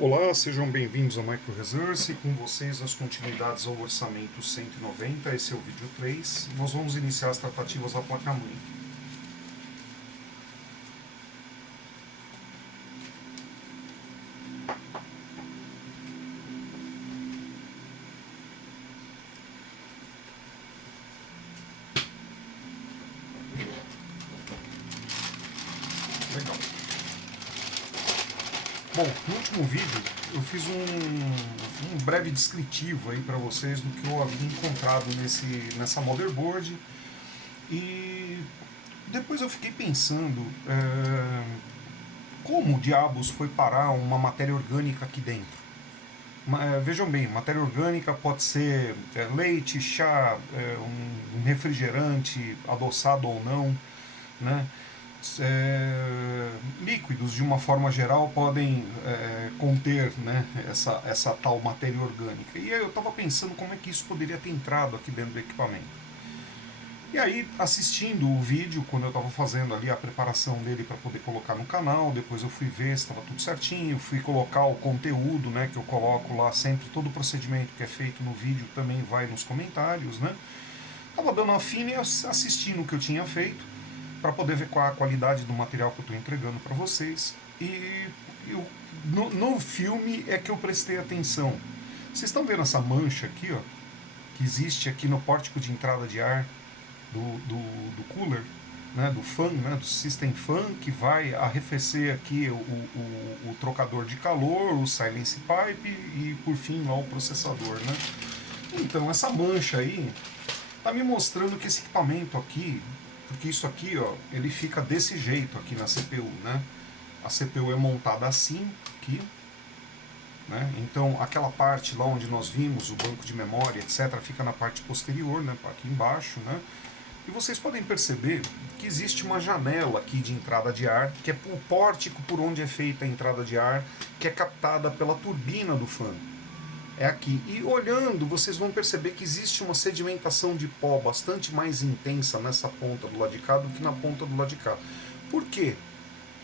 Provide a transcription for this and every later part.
Olá, sejam bem-vindos ao Micro Resource, com vocês as continuidades ao orçamento 190, esse é o vídeo 3. Nós vamos iniciar as tratativas da placa-mãe. Legal. Bom, no último vídeo eu fiz um breve descritivo aí para vocês do que eu havia encontrado nessa motherboard e depois eu fiquei pensando como diabos foi parar uma matéria orgânica aqui dentro. Vejam bem, matéria orgânica pode ser leite, chá, um refrigerante, adoçado ou não, né? Líquidos, de uma forma geral, podem conter, né, essa tal matéria orgânica. E eu estava pensando como é que isso poderia ter entrado aqui dentro do equipamento. E aí, assistindo o vídeo, quando eu estava fazendo ali a preparação dele para poder colocar no canal, depois eu fui ver se estava tudo certinho, fui colocar o conteúdo, né, que eu coloco lá sempre, todo o procedimento que é feito no vídeo também vai nos comentários, né. Estava dando uma fina e assistindo o que eu tinha feito, para poder ver qual a qualidade do material que eu estou entregando para vocês. E no filme é que eu prestei atenção. Vocês estão vendo essa mancha aqui, ó, que existe aqui no pórtico de entrada de ar do cooler, né, do fan, né, do system fan, que vai arrefecer aqui o trocador de calor, o silence pipe e por fim lá o processador, né? Então essa mancha aí tá me mostrando que esse equipamento aqui, porque isso aqui, ó, ele fica desse jeito aqui na CPU, né? A CPU é montada assim, aqui, né? Então aquela parte lá onde nós vimos o banco de memória, etc, fica na parte posterior, né, aqui embaixo, né? E vocês podem perceber que existe uma janela aqui de entrada de ar, que é o pórtico por onde é feita a entrada de ar, que é captada pela turbina do fan. É aqui. E olhando, vocês vão perceber que existe uma sedimentação de pó bastante mais intensa nessa ponta do lado de cá do que na ponta do lado de cá. Por quê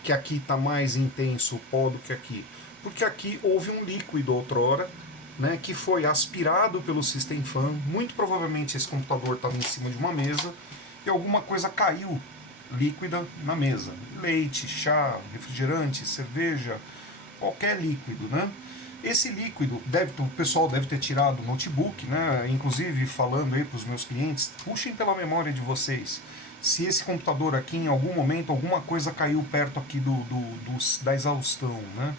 que aqui está mais intenso o pó do que aqui? Porque aqui houve um líquido outrora, né, que foi aspirado pelo System Fan. Muito provavelmente esse computador estava em cima de uma mesa e alguma coisa caiu líquida na mesa. Leite, chá, refrigerante, cerveja, qualquer líquido, né? Esse líquido, o pessoal deve ter tirado o notebook, né? Inclusive falando aí para os meus clientes, puxem pela memória de vocês. Se esse computador aqui, em algum momento, alguma coisa caiu perto aqui da exaustão, né?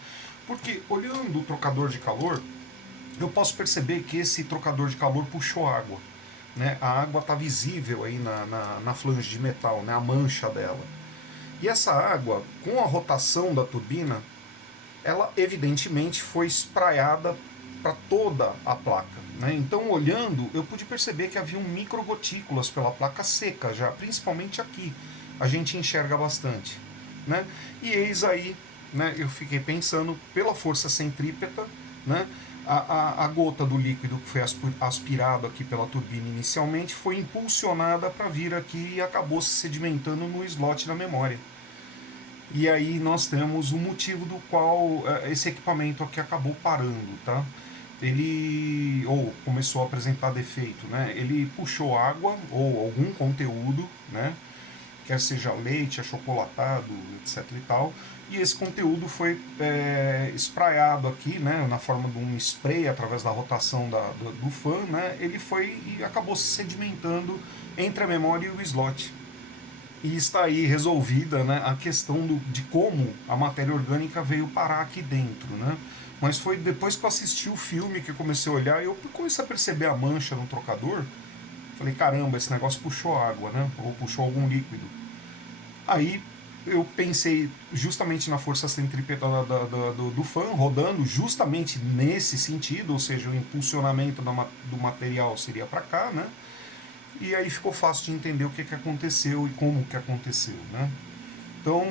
Porque olhando o trocador de calor, eu posso perceber que esse trocador de calor puxou água, né? A água está visível aí na flange de metal, né? A mancha dela. E essa água, com a rotação da turbina, ela evidentemente foi espraiada para toda a placa, né? Então, olhando, eu pude perceber que havia microgotículas pela placa seca já, principalmente aqui. A gente enxerga bastante, né? E eis aí, né, eu fiquei pensando, pela força centrípeta, né, a gota do líquido que foi aspirado aqui pela turbina inicialmente foi impulsionada para vir aqui e acabou se sedimentando no slot da memória. E aí nós temos o motivo do qual esse equipamento aqui acabou parando, tá? Ele ou começou a apresentar defeito, né? Ele puxou água ou algum conteúdo, né? Quer seja leite, achocolatado, etc e tal. E esse conteúdo foi espraiado aqui, né? Na forma de um spray através da rotação do fan, né? Ele foi e acabou se sedimentando entre a memória e o slot. E está aí resolvida, né, a questão de como a matéria orgânica veio parar aqui dentro, né? Mas foi depois que eu assisti o filme que eu comecei a olhar e eu comecei a perceber a mancha no trocador. Falei, caramba, esse negócio puxou água, né? Ou puxou algum líquido. Aí eu pensei justamente na força centrípeta do fan rodando justamente nesse sentido, ou seja, o impulsionamento do material seria para cá, né? E aí ficou fácil de entender o que aconteceu e como que aconteceu, né? Então,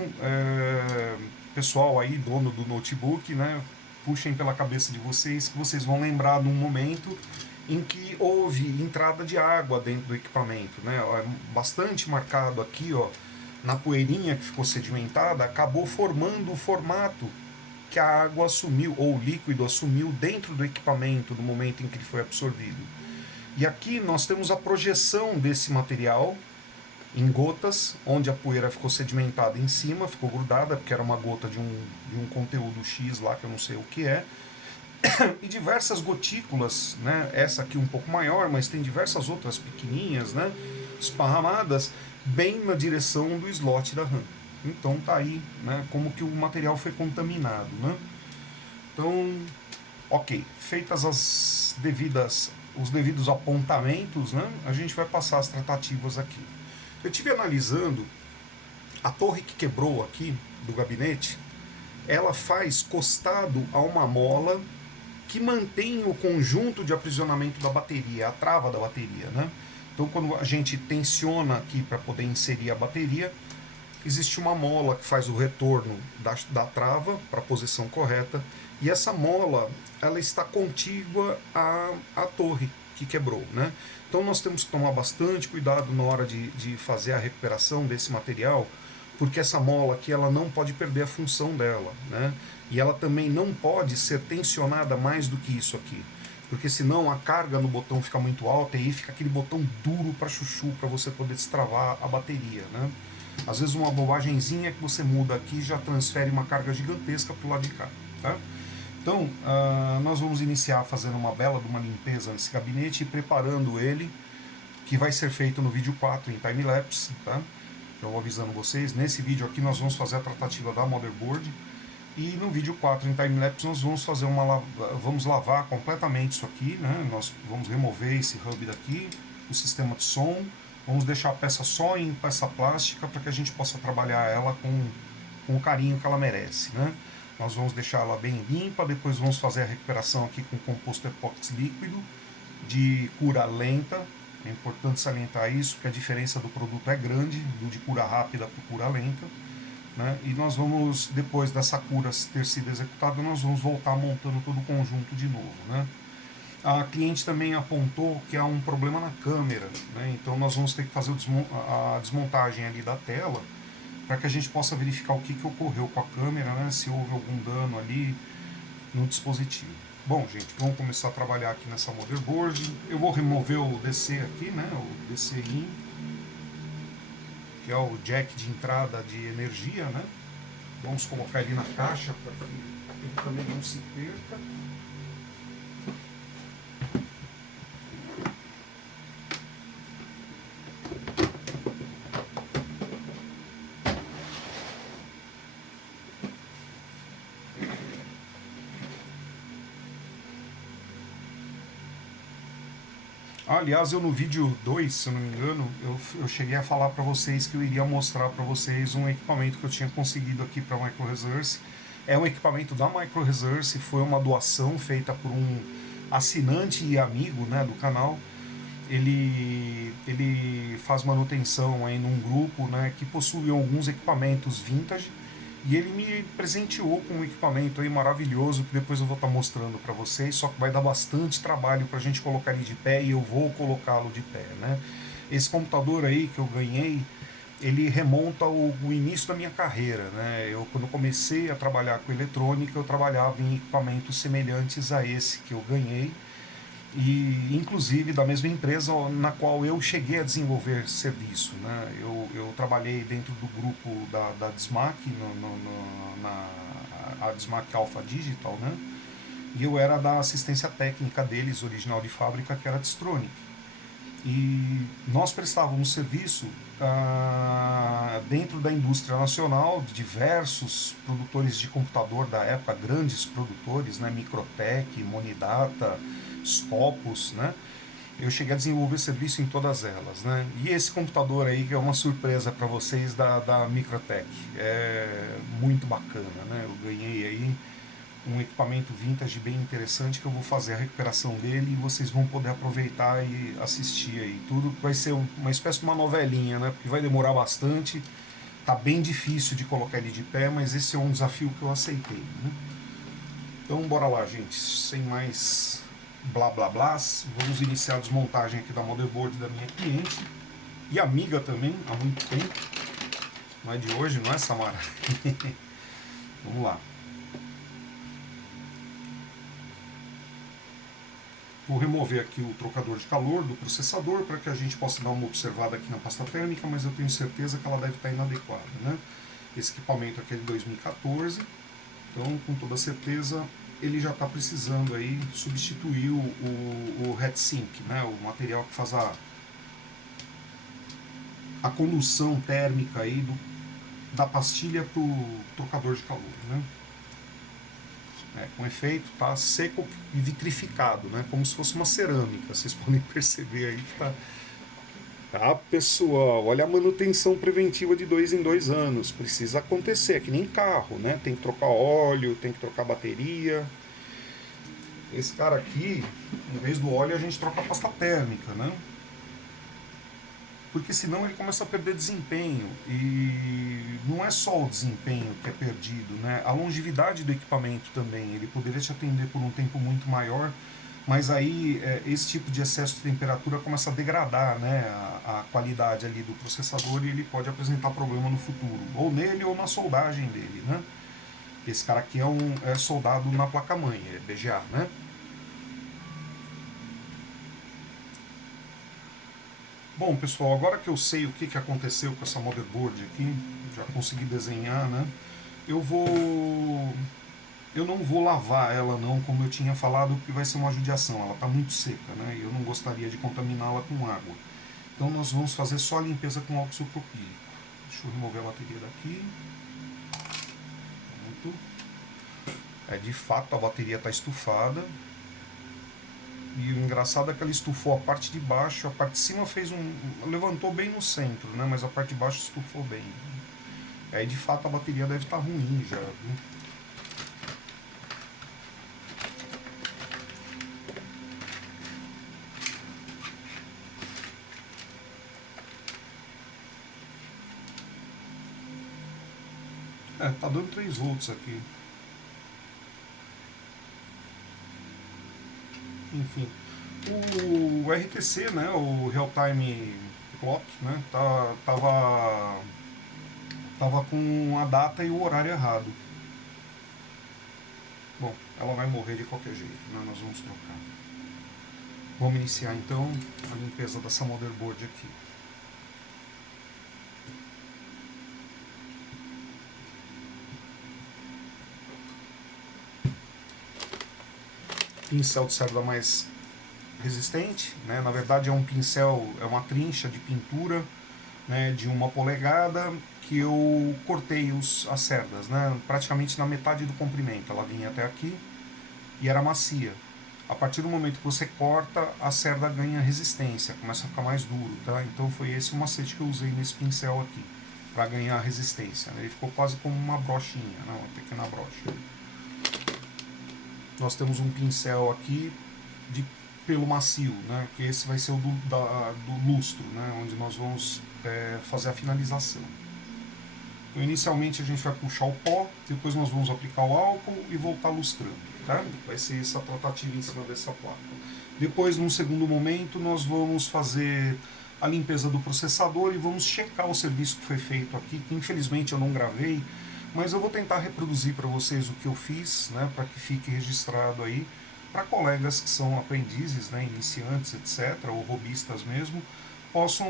pessoal aí, dono do notebook, né, puxem pela cabeça de vocês que vocês vão lembrar de um momento em que houve entrada de água dentro do equipamento, né? Bastante marcado aqui, ó, na poeirinha que ficou sedimentada, acabou formando o formato que a água assumiu, ou o líquido assumiu dentro do equipamento no momento em que ele foi absorvido. E aqui nós temos a projeção desse material em gotas, onde a poeira ficou sedimentada em cima, ficou grudada, porque era uma gota de um conteúdo X lá, que eu não sei o que é, e diversas gotículas, né? Essa aqui um pouco maior, mas tem diversas outras pequenininhas, né? Esparramadas bem na direção do slot da RAM. Então tá aí, né? Como que o material foi contaminado, né? Então, ok, feitas os devidos apontamentos, né? A gente vai passar as tratativas aqui. Eu estive analisando a torre que quebrou aqui do gabinete. Ela faz costado a uma mola que mantém o conjunto de aprisionamento da bateria, a trava da bateria, né? Então, quando a gente tensiona aqui para poder inserir a bateria, existe uma mola que faz o retorno da trava para a posição correta, e essa mola ela está contígua à torre que quebrou, né? Então nós temos que tomar bastante cuidado na hora de fazer a recuperação desse material, porque essa mola aqui ela não pode perder a função dela, né? E ela também não pode ser tensionada mais do que isso aqui, porque senão a carga no botão fica muito alta e aí fica aquele botão duro para chuchu para você poder destravar a bateria, né? Às vezes uma bobagemzinha que você muda aqui já transfere uma carga gigantesca para o lado de cá, tá? Então, nós vamos iniciar fazendo uma bela de uma limpeza nesse gabinete e preparando ele, que vai ser feito no vídeo 4 em time-lapse, tá? Eu vou avisando vocês, nesse vídeo aqui nós vamos fazer a tratativa da motherboard, e no vídeo 4 em time-lapse nós vamos fazer vamos lavar completamente isso aqui, né? Nós vamos remover esse hub daqui, o sistema de som, vamos deixar a peça só em peça plástica para que a gente possa trabalhar ela com o carinho que ela merece, né? Nós vamos deixar ela bem limpa, depois vamos fazer a recuperação aqui com composto epóxi líquido de cura lenta. É importante salientar isso, porque a diferença do produto é grande, do de cura rápida para cura lenta, né? E nós vamos, depois dessa cura ter sido executada, nós vamos voltar montando todo o conjunto de novo, né? A cliente também apontou que há um problema na câmera, né? Então nós vamos ter que fazer a desmontagem ali da tela, para que a gente possa verificar o que ocorreu com a câmera, né? Se houve algum dano ali no dispositivo. Bom, gente, vamos começar a trabalhar aqui nessa motherboard. Eu vou remover o DC aqui, né? O DC-in, que é o jack de entrada de energia, né? Vamos colocar ele na caixa para que ele também não se perca. Aliás, eu no vídeo 2, se eu não me engano, eu cheguei a falar para vocês que eu iria mostrar para vocês um equipamento que eu tinha conseguido aqui para a Micro Resource. É um equipamento da Micro Resource, foi uma doação feita por um assinante e amigo, né, do canal. Ele faz manutenção aí num grupo, né, que possui alguns equipamentos vintage, e ele me presenteou com um equipamento aí maravilhoso que depois eu vou estar mostrando para vocês, só que vai dar bastante trabalho para a gente colocar ele de pé, e eu vou colocá-lo de pé, né? Esse computador aí que eu ganhei, ele remonta o início da minha carreira, né? Quando comecei a trabalhar com eletrônica, eu trabalhava em equipamentos semelhantes a esse que eu ganhei, e inclusive da mesma empresa na qual eu cheguei a desenvolver serviço, né? Eu trabalhei dentro do grupo da Dismac, a Dismac Alpha Digital, né? E eu era da assistência técnica deles, original de fábrica, que era a Distronic. E nós prestávamos serviço dentro da indústria nacional, de diversos produtores de computador da época, grandes produtores, né? Microtech, Monidata, Scopus, né? Eu cheguei a desenvolver serviço em todas elas, né? E esse computador aí, que é uma surpresa para vocês, da Microtech, é muito bacana, né? Eu ganhei aí um equipamento vintage bem interessante, que eu vou fazer a recuperação dele e vocês vão poder aproveitar e assistir aí tudo. Vai ser uma espécie de uma novelinha, né? Porque vai demorar bastante, tá bem difícil de colocar ele de pé, mas esse é um desafio que eu aceitei, né? Então bora lá, gente, sem mais blá blá blá, vamos iniciar a desmontagem aqui da motherboard da minha cliente e amiga também, há muito tempo, não é de hoje, não é, Samara? Vamos lá. Vou remover aqui o trocador de calor do processador para que a gente possa dar uma observada aqui na pasta térmica, mas eu tenho certeza que ela deve estar inadequada, né? Esse equipamento aqui é de 2014, então com toda certeza ele já está precisando aí substituir o heatsink, né? O material que faz a condução térmica aí da pastilha para o trocador de calor, né? Com efeito, tá seco e vitrificado, né? Como se fosse uma cerâmica. Vocês podem perceber aí que tá. Tá, pessoal, olha a manutenção preventiva de 2 em 2 anos. Precisa acontecer, é que nem carro, né? Tem que trocar óleo, tem que trocar bateria. Esse cara aqui, em vez do óleo, a gente troca a pasta térmica, né? Porque senão ele começa a perder desempenho. E não é só o desempenho que é perdido, né? A longevidade do equipamento também. Ele poderia te atender por um tempo muito maior, mas aí esse tipo de excesso de temperatura começa a degradar, né, a qualidade ali do processador, e ele pode apresentar problema no futuro, ou nele ou na soldagem dele, né? Esse cara aqui é soldado na placa-mãe, é BGA, né? Bom, pessoal, agora que eu sei o que aconteceu com essa motherboard aqui, já consegui desenhar, né? Eu vou... Eu não vou lavar ela não, como eu tinha falado, porque vai ser uma judiação. Ela está muito seca, né? E eu não gostaria de contaminá-la com água. Então nós vamos fazer só a limpeza com óxido propílico. Deixa eu remover a bateria daqui. Pronto. De fato a bateria está estufada. E o engraçado é que ela estufou a parte de baixo, a parte de cima levantou bem no centro, né? Mas a parte de baixo estufou bem. Aí de fato a bateria deve estar ruim já, viu? Tá dando 3 volts aqui. Enfim. O RTC, né, o Real Time Clock, né, tava com a data e o horário errado. Bom, ela vai morrer de qualquer jeito, né, nós vamos trocar. Vamos iniciar então a limpeza dessa motherboard aqui. Pincel de cerda mais resistente, né? Na verdade é um pincel, é uma trincha de pintura, né, de 1 polegada, que eu cortei as cerdas, né, praticamente na metade do comprimento. Ela vinha até aqui e era macia. A partir do momento que você corta, a cerda ganha resistência, começa a ficar mais duro, tá? Então foi esse o macete que eu usei nesse pincel aqui, para ganhar resistência, né? Ele ficou quase como uma brochinha, né? Uma pequena brocha. Nós temos um pincel aqui de pelo macio, né? Que esse vai ser o do lustro, né? Onde nós vamos fazer a finalização. Então, inicialmente a gente vai puxar o pó, depois nós vamos aplicar o álcool e voltar lustrando, tá? Vai ser essa tratativa em cima dessa placa. Depois, num segundo momento, nós vamos fazer a limpeza do processador e vamos checar o serviço que foi feito aqui, que infelizmente eu não gravei, mas eu vou tentar reproduzir para vocês o que eu fiz, né, para que fique registrado aí, para colegas que são aprendizes, né, iniciantes, etc., ou robistas mesmo, possam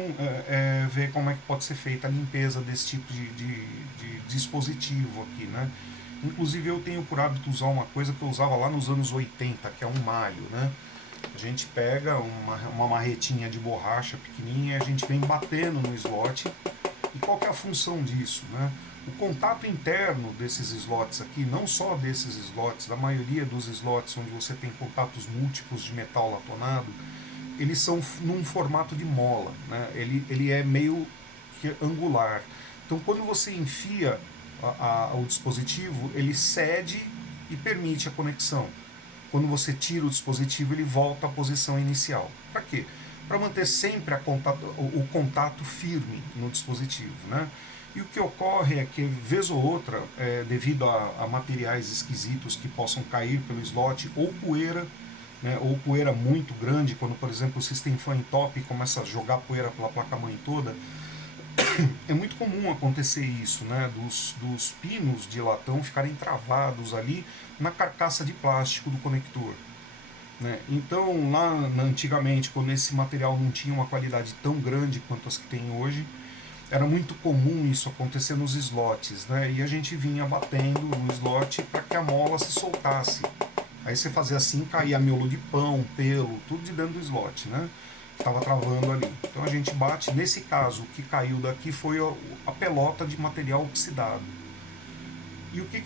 ver como é que pode ser feita a limpeza desse tipo de dispositivo aqui, né? Inclusive eu tenho por hábito usar uma coisa que eu usava lá nos anos 80, que é um malho, né? A gente pega uma marretinha de borracha pequenininha e a gente vem batendo no slot. E qual que é a função disso, né? O contato interno desses slots aqui, não só desses slots, da maioria dos slots onde você tem contatos múltiplos de metal latonado, eles são num formato de mola, né? Ele é meio que angular. Então, quando você enfia o dispositivo, ele cede e permite a conexão. Quando você tira o dispositivo, ele volta à posição inicial. Para quê? Para manter sempre o contato firme no dispositivo, né? E o que ocorre é que, vez ou outra, devido a materiais esquisitos que possam cair pelo slot, ou poeira, né, ou poeira muito grande, quando, por exemplo, o System Fan Top começa a jogar poeira pela placa-mãe toda, é muito comum acontecer isso, né, dos pinos de latão ficarem travados ali na carcaça de plástico do conector. né? Então, lá antigamente, quando esse material não tinha uma qualidade tão grande quanto as que tem hoje, era muito comum isso acontecer nos slots, né? E a gente vinha batendo no slot para que a mola se soltasse. Aí você fazia assim, caía miolo de pão, pelo, tudo de dentro do slot, né? Que estava travando ali. Então a gente bate. Nesse caso, o que caiu daqui foi a pelota de material oxidado. E o que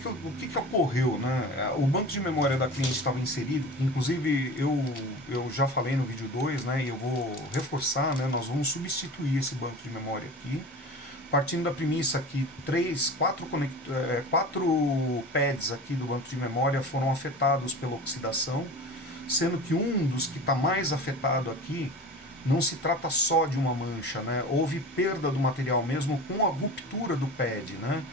ocorreu, né? O banco de memória da cliente estava inserido, inclusive eu já falei no vídeo 2, né? E eu vou reforçar, né? Nós vamos substituir esse banco de memória aqui, partindo da premissa que quatro pads aqui do banco de memória foram afetados pela oxidação, sendo que um dos que está mais afetado aqui não se trata só de uma mancha, né? Houve perda do material mesmo com a ruptura do pad, né?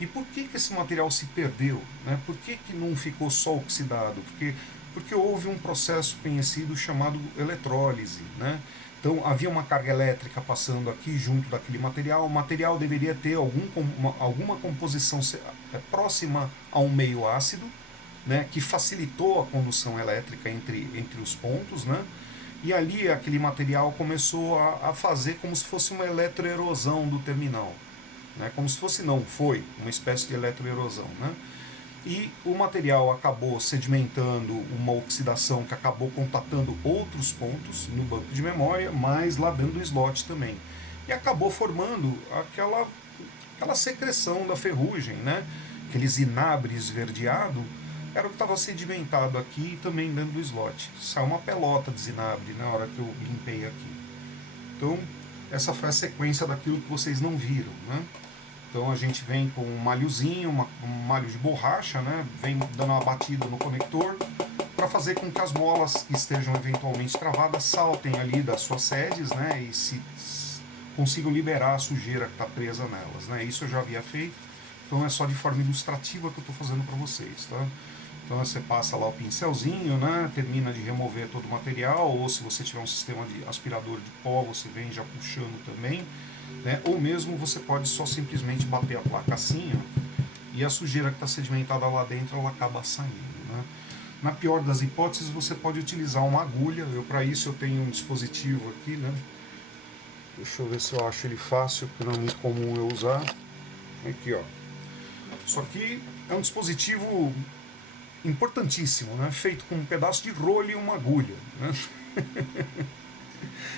E por que esse material se perdeu? Né? Por que não ficou só oxidado? Porque houve um processo conhecido chamado eletrólise, né? Então havia uma carga elétrica passando aqui junto daquele material. O material deveria ter alguma composição próxima a um meio ácido, né, que facilitou a condução elétrica entre os pontos, né? E ali aquele material começou a fazer como se fosse uma eletroerosão do terminal, né? Como se fosse, não, foi uma espécie de eletroerosão, né? E o material acabou sedimentando uma oxidação que acabou contatando outros pontos no banco de memória, mas lá dentro do slot também. E acabou formando aquela secreção da ferrugem, né? Aqueles inabres esverdeado, era o que estava sedimentado aqui e também dentro do slot. Saiu uma pelota de zinabre na hora que eu limpei aqui. Então, essa foi a sequência daquilo que vocês não viram, né? Então a gente vem com um malhozinho, um malho de borracha, né? Vem dando uma batida no conector para fazer com que as molas que estejam eventualmente travadas saltem ali das suas sedes, né? E se consigam liberar a sujeira que está presa nelas, né? Isso eu já havia feito, então é só de forma ilustrativa que eu estou fazendo para vocês, tá? Então você passa lá o pincelzinho, né? Termina de remover todo o material, ou se você tiver um sistema de aspirador de pó, você vem já puxando também, né? Ou mesmo você pode só simplesmente bater a placa assim, ó, e a sujeira que está sedimentada lá dentro ela acaba saindo, né? Na pior das hipóteses, você pode utilizar uma agulha. Para isso eu tenho um dispositivo aqui, né? Deixa eu ver se eu acho ele fácil, porque não é muito comum eu usar. Aqui, ó. Isso aqui é um dispositivo importantíssimo, né? Feito com um pedaço de rolho e uma agulha, né?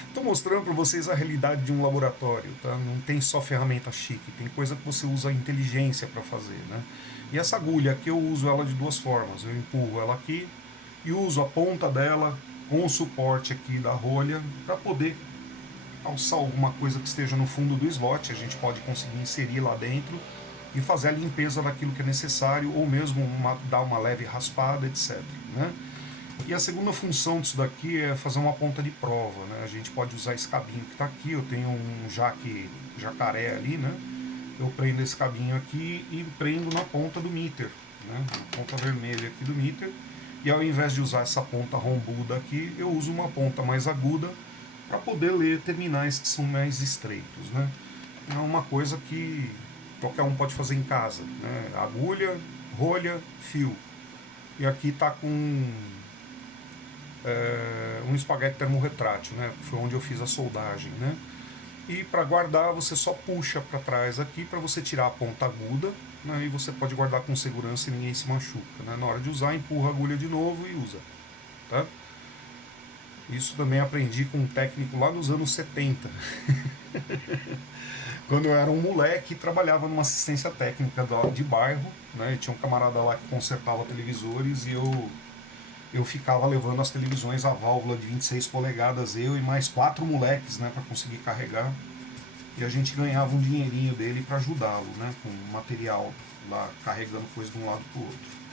Estou mostrando para vocês a realidade de um laboratório, tá? Não tem só ferramenta chique, tem coisa que você usa a inteligência para fazer, né? E essa agulha aqui eu uso ela de duas formas. Eu empurro ela aqui e uso a ponta dela com o suporte aqui da rolha para poder alçar alguma coisa que esteja no fundo do slot. A gente pode conseguir inserir lá dentro e fazer a limpeza daquilo que é necessário, ou mesmo dar uma leve raspada, etc, né? E a segunda função disso daqui é fazer uma ponta de prova, né? A gente pode usar esse cabinho que está aqui, eu tenho um jacaré ali, né? Eu prendo esse cabinho aqui e prendo na ponta do meter, né? Na ponta vermelha aqui do meter. E ao invés de usar essa ponta rombuda aqui, eu uso uma ponta mais aguda para poder ler terminais que são mais estreitos, né? É uma coisa que qualquer um pode fazer em casa, né? Agulha, rolha, fio. E aqui está com um espaguete termorretrátil, né? Foi onde eu fiz a soldagem, né? E para guardar você só puxa para trás aqui para você tirar a ponta aguda, né? E você pode guardar com segurança e ninguém se machuca, né? Na hora de usar, empurra a agulha de novo e usa, tá? Isso também aprendi com um técnico lá nos anos 70. Quando eu era um moleque, trabalhava numa assistência técnica de bairro, né? E tinha um camarada lá que consertava televisores e eu ficava levando as televisões a válvula de 26 polegadas, eu e mais 4 moleques, né, para conseguir carregar. E a gente ganhava um dinheirinho dele para ajudá-lo, né, com material lá, carregando coisa de um lado para o outro.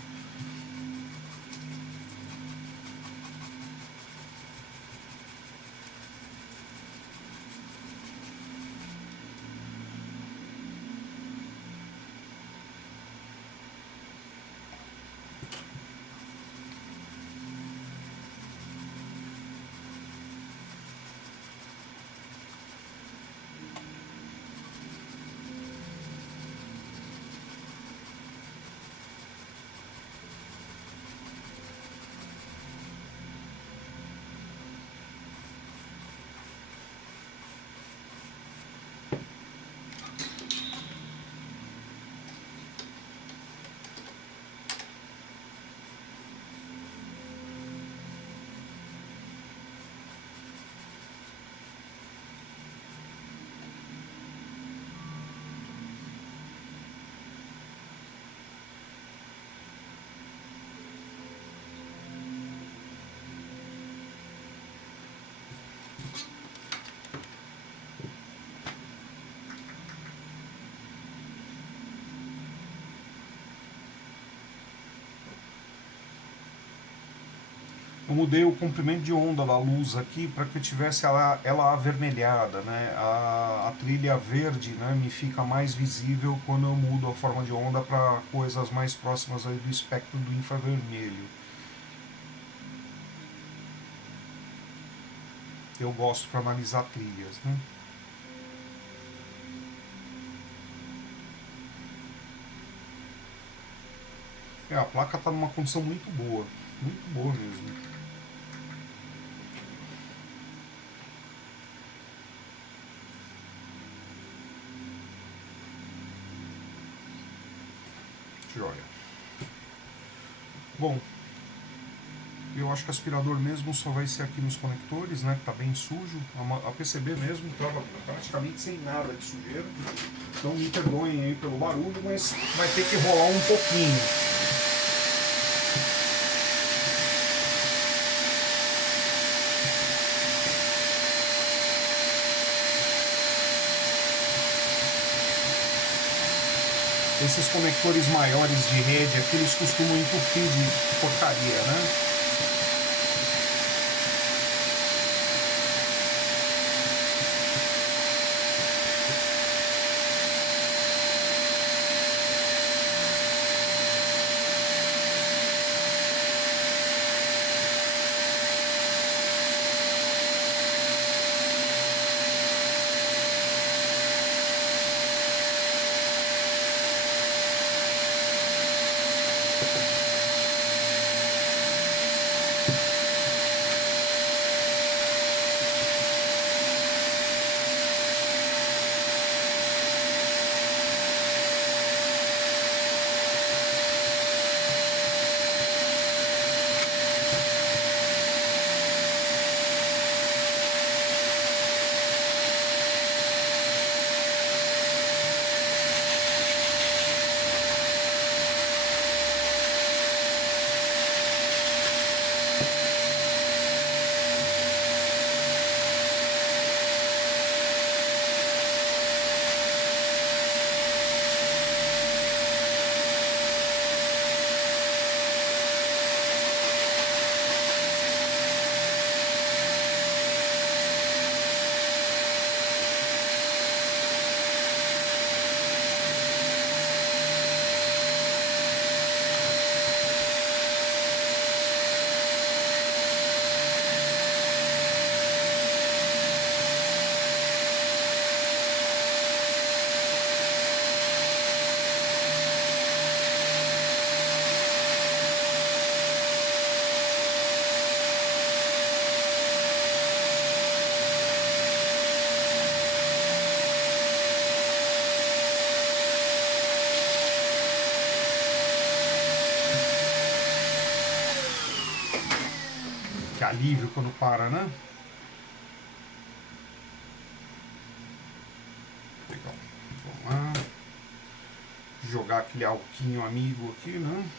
Eu mudei o comprimento de onda da luz aqui para que eu tivesse ela avermelhada, né? A trilha verde, né, me fica mais visível quando eu mudo a forma de onda para coisas mais próximas aí do espectro do infravermelho. Eu gosto para analisar trilhas, né? A placa está numa condição muito boa mesmo. Joia. Bom, eu acho que aspirador mesmo só vai ser aqui nos conectores, né? Que tá bem sujo. A PCB mesmo estava praticamente sem nada de sujeira. Então me perdoem aí pelo barulho, mas vai ter que rolar um pouquinho. Esses conectores maiores de rede aqui, eles costumam entupir de porcaria, né? Que alívio quando para, né? Legal. Vamos lá. Jogar aquele alquinho amigo aqui, né?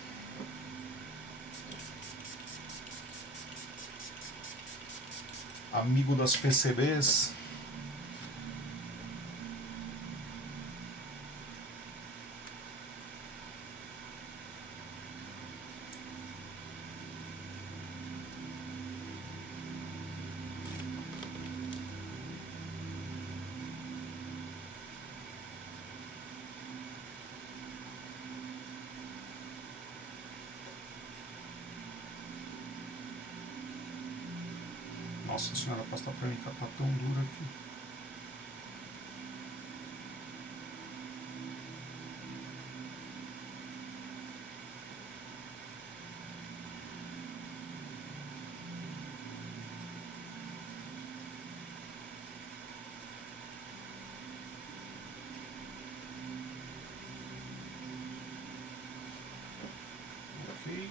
Amigo das PCBs. Nossa senhora, a pasta prânica tá tão dura aqui. Ok.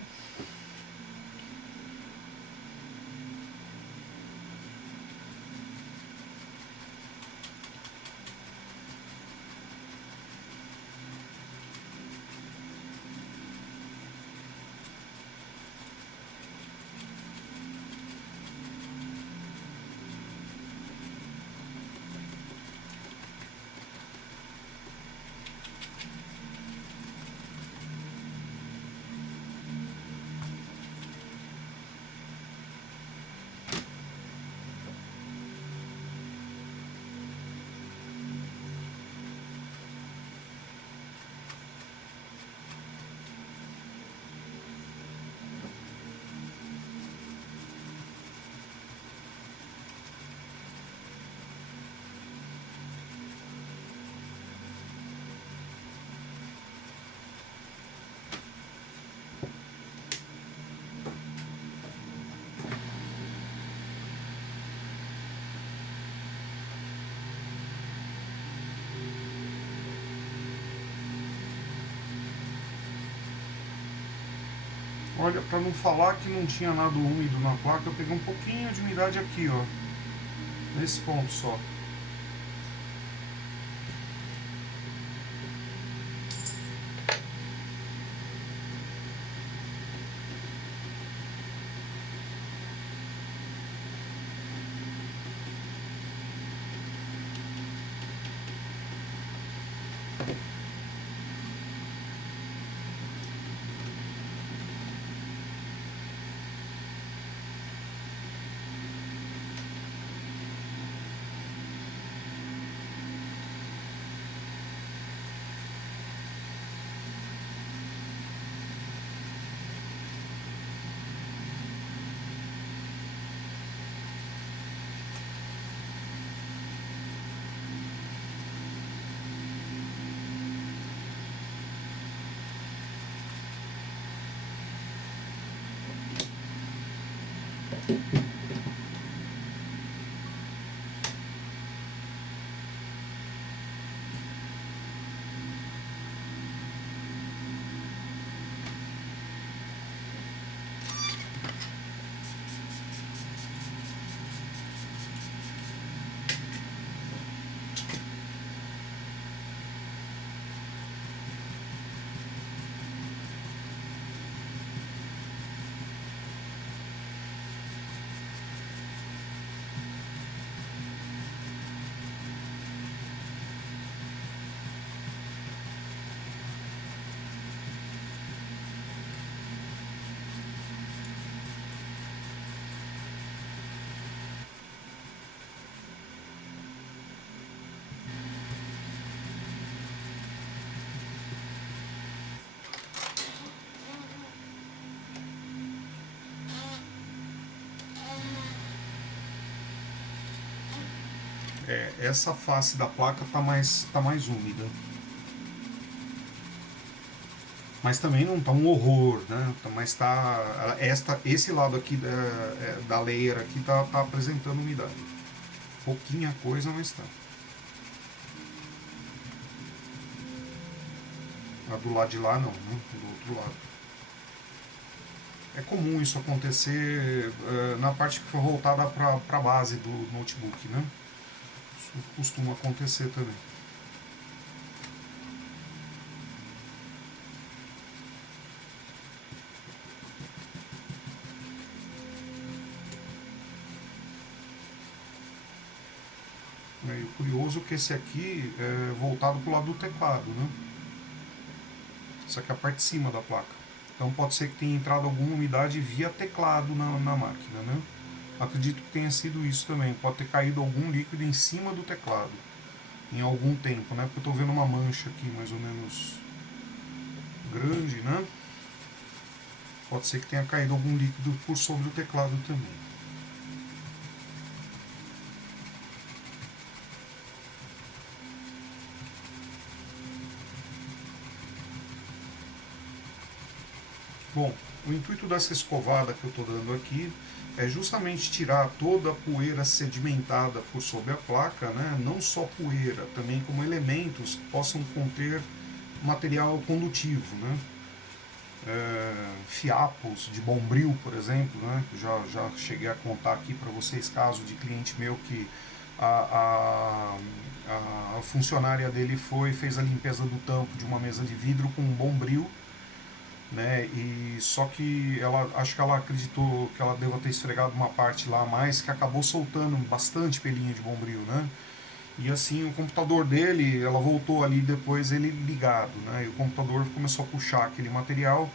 Olha, para não falar que não tinha nada úmido na placa, eu peguei um pouquinho de umidade aqui, ó, nesse ponto só. Essa face da placa tá mais úmida. Mas também não tá um horror, né? Mas esse lado aqui da layer aqui tá apresentando umidade. Pouquinha coisa, mas tá. A do lado de lá não, né? Do outro lado. É comum isso acontecer na parte que for voltada para a base do notebook, né? Isso costuma acontecer também. E o curioso é que esse aqui é voltado para o lado do teclado, né? Isso aqui é a parte de cima da placa. Então pode ser que tenha entrado alguma umidade via teclado na máquina, né? Acredito que tenha sido isso também. Pode ter caído algum líquido em cima do teclado em algum tempo, né? Porque eu estou vendo uma mancha aqui mais ou menos grande, né? Pode ser que tenha caído algum líquido por sobre o teclado também. Bom, o intuito dessa escovada que eu estou dando aqui é justamente tirar toda a poeira sedimentada por sobre a placa, né? Não só poeira, também como elementos que possam conter material condutivo, né? Fiapos de bombril, por exemplo, né? Já cheguei a contar aqui para vocês caso de cliente meu que a funcionária dele fez a limpeza do tampo de uma mesa de vidro com um bombril, né? E só que acho que ela acreditou que ela deva ter esfregado uma parte lá a mais que acabou soltando bastante pelinho de bombril, né? E assim o computador dele, ela voltou ali depois ele ligado, né? E o computador começou a puxar aquele material.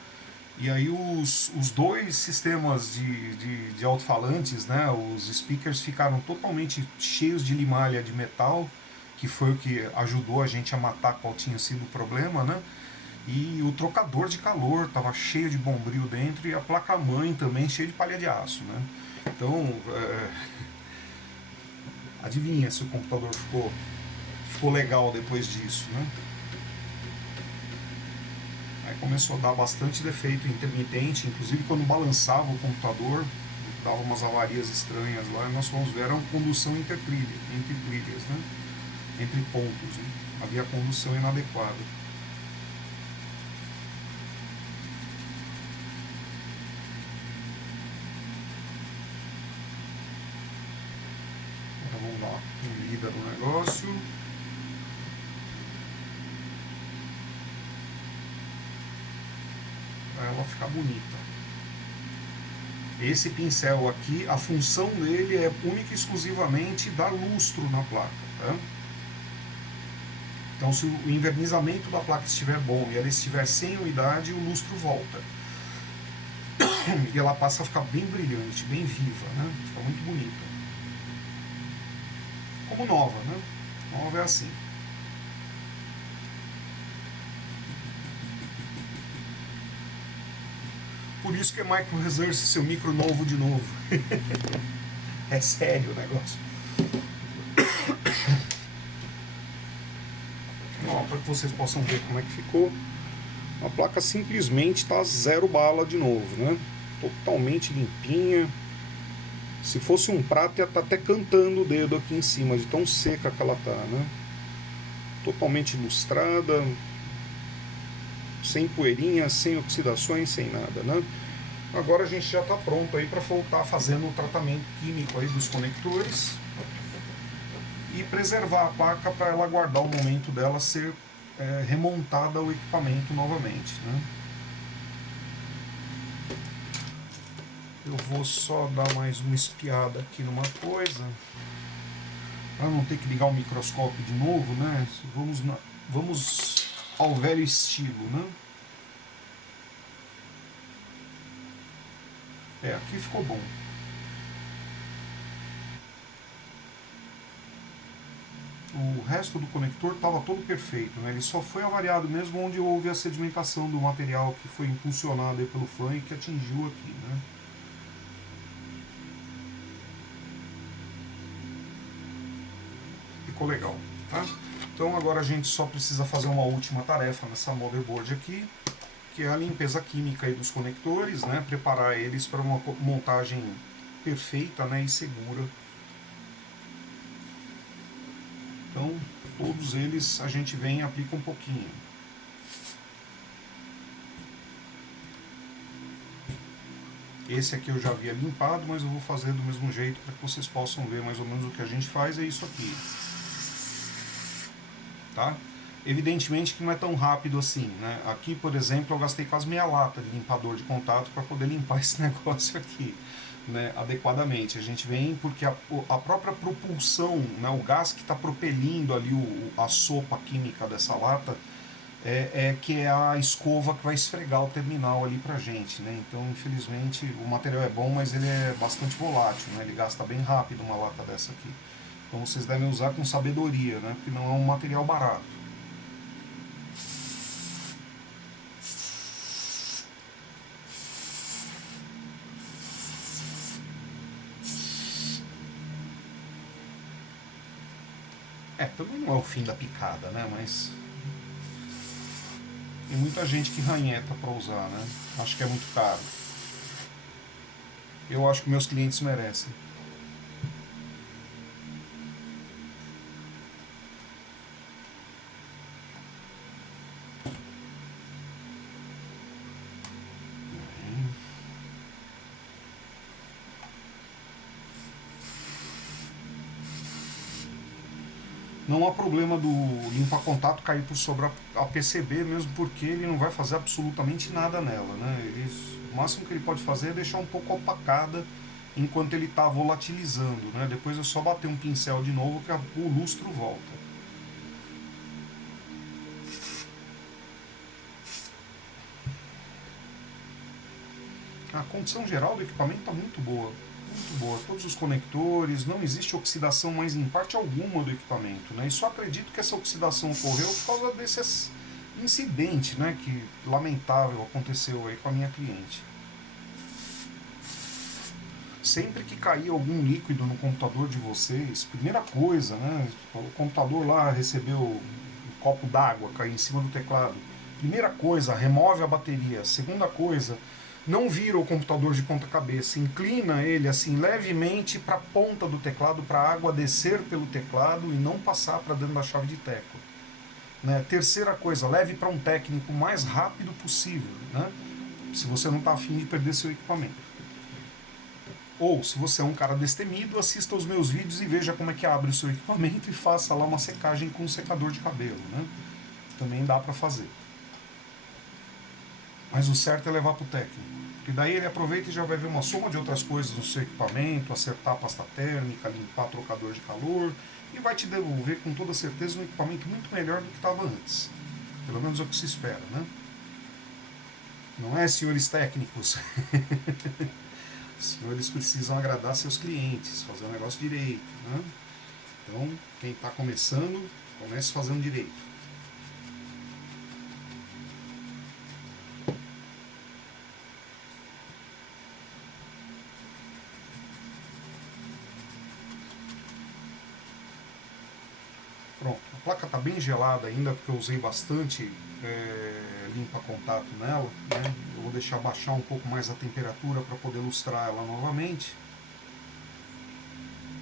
E aí os dois sistemas de alto-falantes, né? Os speakers ficaram totalmente cheios de limalha de metal, que foi o que ajudou a gente a matar qual tinha sido o problema, né? E o trocador de calor estava cheio de bombril dentro e a placa-mãe também cheia de palha de aço, né? Então, adivinha se o computador ficou legal depois disso, né? Aí começou a dar bastante defeito intermitente, inclusive quando balançava o computador, dava umas avarias estranhas lá, e nós fomos ver, era uma condução entre trilhas, né? Entre pontos, né? Havia condução inadequada. Vamos dar uma lida no negócio. Para ela ficar bonita. Esse pincel aqui, a função dele é única e exclusivamente dar lustro na placa. Tá? Então, se o envernizamento da placa estiver bom e ela estiver sem umidade, o lustro volta. E ela passa a ficar bem brilhante, bem viva, né? Fica muito bonita. Como nova, né? Nova é assim. Por isso que é Micro Resource, seu micro novo de novo. É sério o negócio. Para que vocês possam ver como é que ficou. A placa simplesmente está zero bala de novo, né? Totalmente limpinha. Se fosse um prato, ia estar até cantando o dedo aqui em cima, de tão seca que ela tá, né? Totalmente lustrada, sem poeirinha, sem oxidações, sem nada, né? Agora a gente já está pronto aí para voltar fazendo o tratamento químico aí dos conectores e preservar a placa para ela aguardar o momento dela ser remontada ao equipamento novamente, né? Eu vou só dar mais uma espiada aqui numa coisa, para não ter que ligar o microscópio de novo, né? Vamos ao velho estilo, né? Aqui ficou bom. O resto do conector estava todo perfeito, né? Ele só foi avariado mesmo onde houve a sedimentação do material que foi impulsionado aí pelo fã e que atingiu aqui, né? Ficou legal, tá? Então agora a gente só precisa fazer uma última tarefa nessa motherboard aqui, que é a limpeza química aí dos conectores, né? Preparar eles para uma montagem perfeita, né? E segura. Então, todos eles a gente vem e aplica um pouquinho. Esse aqui eu já havia limpado, mas eu vou fazer do mesmo jeito para que vocês possam ver mais ou menos o que a gente faz. É isso aqui. Tá? Evidentemente que não é tão rápido assim, né? Aqui, por exemplo, eu gastei quase meia lata de limpador de contato para poder limpar esse negócio aqui, né, adequadamente. A gente vem porque a própria propulsão, né, o gás que está propelindo ali a sopa química dessa lata que é a escova que vai esfregar o terminal ali pra gente, né? Então, infelizmente, o material é bom, mas ele é bastante volátil, né? Ele gasta bem rápido uma lata dessa aqui. Então vocês devem usar com sabedoria, né? Porque não é um material barato. Também não é o fim da picada, né? Mas tem muita gente que ranheta para usar, né? Acho que é muito caro. Eu acho que meus clientes merecem. Não há problema do limpa-contato cair por sobre a PCB, mesmo porque ele não vai fazer absolutamente nada nela, né? O máximo que ele pode fazer é deixar um pouco opacada enquanto ele está volatilizando, né? Depois é só bater um pincel de novo que o lustro volta. A condição geral do equipamento está muito boa. Muito boa, todos os conectores, não existe oxidação mais em parte alguma do equipamento, né? E só acredito que essa oxidação ocorreu por causa desse incidente, né, que lamentável aconteceu aí com a minha cliente. Sempre que cair algum líquido no computador de vocês, primeira coisa, né, o computador lá recebeu um copo d'água cair em cima do teclado. Primeira coisa, remove a bateria. Segunda coisa, não vira o computador de ponta cabeça, inclina ele assim levemente para a ponta do teclado, para a água descer pelo teclado e não passar para dentro da chave de tecla. Né? Terceira coisa, leve para um técnico o mais rápido possível, né? Se você não está afim de perder seu equipamento. Ou, se você é um cara destemido, assista aos meus vídeos e veja como é que abre o seu equipamento e faça lá uma secagem com um secador de cabelo, né? Também dá para fazer. Mas o certo é levar para o técnico. Porque daí ele aproveita e já vai ver uma soma de outras coisas no seu equipamento, acertar a pasta térmica, limpar trocador de calor, e vai te devolver com toda certeza um equipamento muito melhor do que estava antes. Pelo menos é o que se espera, né? Não é, senhores técnicos? Os senhores precisam agradar seus clientes, fazer o negócio direito, né? Então, quem está começando, comece fazendo direito. Pronto, a placa está bem gelada ainda, porque eu usei bastante limpa-contato nela, né? Eu vou deixar baixar um pouco mais a temperatura para poder lustrar ela novamente,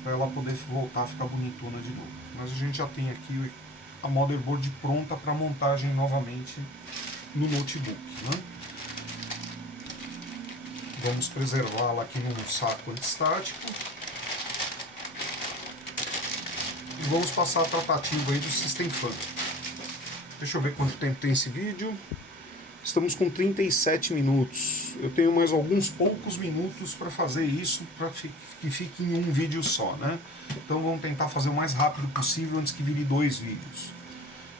para ela poder voltar a ficar bonitona de novo. Mas a gente já tem aqui a motherboard pronta para montagem novamente no notebook, né? Vamos preservá-la aqui num saco antistático. E vamos passar a tratativa aí do System Fan. Deixa eu ver quanto tempo tem esse vídeo. Estamos com 37 minutos. Eu tenho mais alguns poucos minutos para fazer isso, para que fique em um vídeo só, né? Então vamos tentar fazer o mais rápido possível antes que vire 2 vídeos.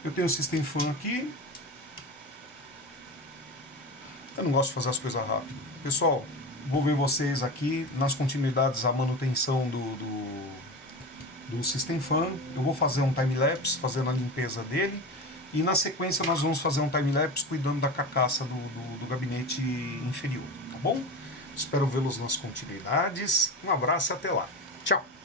Eu tenho o System Fan aqui. Eu não gosto de fazer as coisas rápido. Pessoal, vou ver vocês aqui nas continuidades a manutenção do System Fan. Eu vou fazer um time-lapse fazendo a limpeza dele. E na sequência nós vamos fazer um time-lapse cuidando da carcaça do gabinete inferior, tá bom? Espero vê-los nas continuidades. Um abraço e até lá. Tchau!